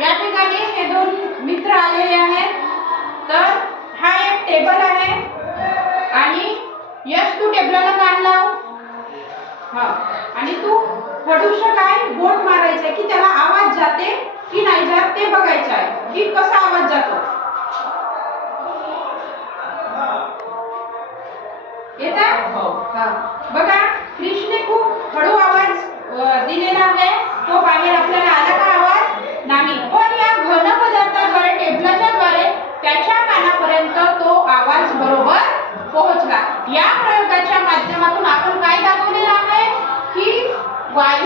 या ठिकाणी हे दोन मित्र आलेले आहेत। तर हा एक टेबल आहे आणि यश तू टेबलाला कान लाव। हा, आणि तू हळूशा काय बोट मारायचं की त्याला आवाज जाते की नाही जात ते बघायचं आहे की कसा आवाज जातो। येता? हो। हा, बघा कृष्णे खूप हळू आवाज दिलेला आहे, तो बाहेर आपल्याला आला का आवाज नाही, पण या घन पदार्थाद्वारे टेबलाच्या द्वारे त्याच्या कानापर्यंत तो आवाज बरोबर पोहोचला। या प्रयोगाच्या माध्यमातून आपण काय दाखवलेलं आहे की वायू